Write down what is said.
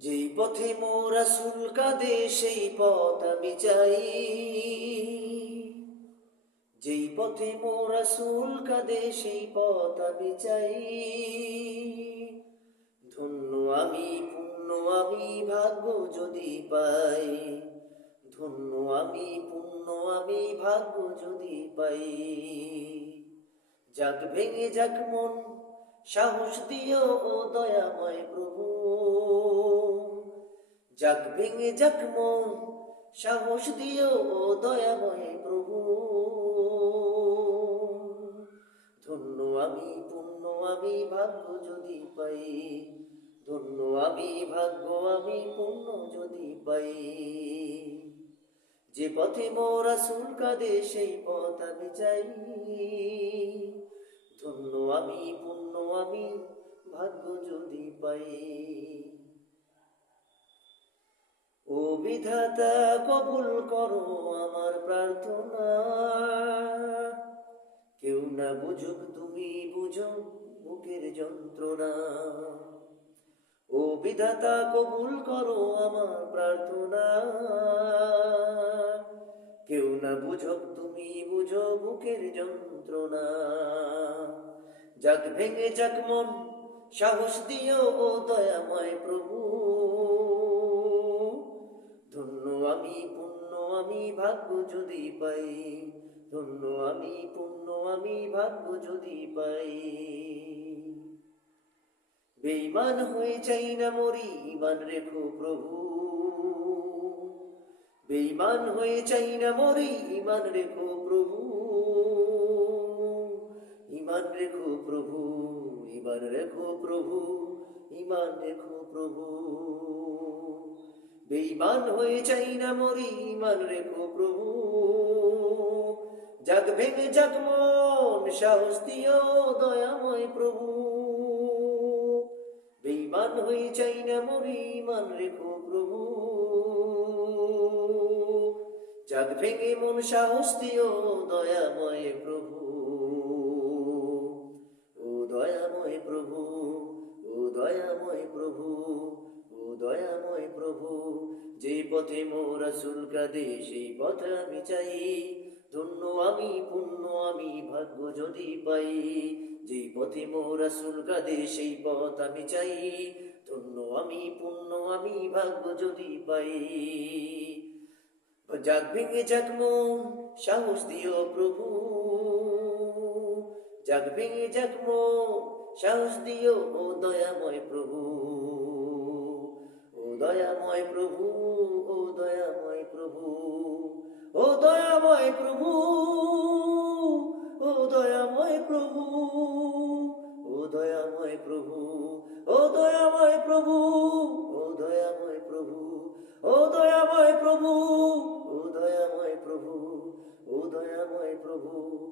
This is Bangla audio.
যেই পথে মোর রাসূল কাঁদে সেই পথ আমি চাই। যেই পথে মোর রাসূল কাঁদে সেই পথ আমি চাই। ধন্য আমি পুণ্য আমি ভাগ্য যদি পাই। ধন্য আমি পুণ্য আমি ভাগ্য যদি পাই। যাক ভেঙে যাক মন, সাহস দিও ও দয়াময় প্রভু। যাক ভেঙে যাক মন, সাহস দিও ও দয়াময় প্রভু। ধন্য আমি পুণ্য আমি ভাগ্য যদি পাই। ধন্য আমি ভাগ্য আমি পুণ্য যদি পাই। যে পথে মোর রাসূল কাঁদে সেই পথ আমি চাই। ধন্য আমি পুণ্য আমি ভাগ্য যদি পাই। ও বিধাতা কবুল করো আমার প্রার্থনা। কেউ না বুঝুক তুমি বুঝো বুকের যন্ত্রণা। ও বিধাতা কবুল করো আমার প্রার্থনা। কেউ না বুঝুক তুমি বুঝো বুকের যন্ত্রণা। যাক ভেঙে যাক মন, সাহস দিও ও দয়াময় প্রভু। ধন্য আমি পুণ্য আমি ভাগ্য যদি পাই। ধন্য আমি পুণ্য আমি ভাগ্য যদি পাই। বেঈমান হয়ে চাই না মরি, ঈমান রেখো প্রভু। বেঈমান হয়ে চাই না মরি, ঈমান রেখো প্রভু। ঈমান রেখো প্রভু, ঈমান রেখো প্রভু, ঈমান রেখো প্রভু। বেঈমান হয়ে চাই না মরি, ঈমান রেখো প্রভু। যাক ভেঙে যাক মন, সাহস দিও দয়াময় প্রভু। বেঈমান হয়ে চাই না মরি, ঈমান রেখো প্রভু। যাক ভেঙে মন, সাহস দিও দয়াময় প্রভু। ও দয়াময় প্রভু, ও দয়াময় প্রভু, ও দয়াময় প্রভু। যে পথে মোর রাসূল কাঁদে সেই পথ আমি চাই। ধন্য আমি পুণ্য আমি ভাগ্য যদি পাই। যেই পথে মোর রাসূল কাঁদে সেই পথ আমি চাই। ধন্য আমি পুণ্য আমি ভাগ্য যদি পাই। যাক ভেঙে যাক মন, সাহস দিও প্রভু। যাক ভেঙে যাক মন, সাহস দিও ও দয়াময় প্রভু। ও দয়াময় প্রভু, ও দয়াময় প্রভু, ও দয়াময় প্রভু, ও দয়াময় প্রভু, ও দয়াময় প্রভু, ও দয়াময় প্রভু, ও দয়াময় প্রভু, ও দয়াময় প্রভু, ও দয়াময় প্রভু, ও দয়াময় প্রভু।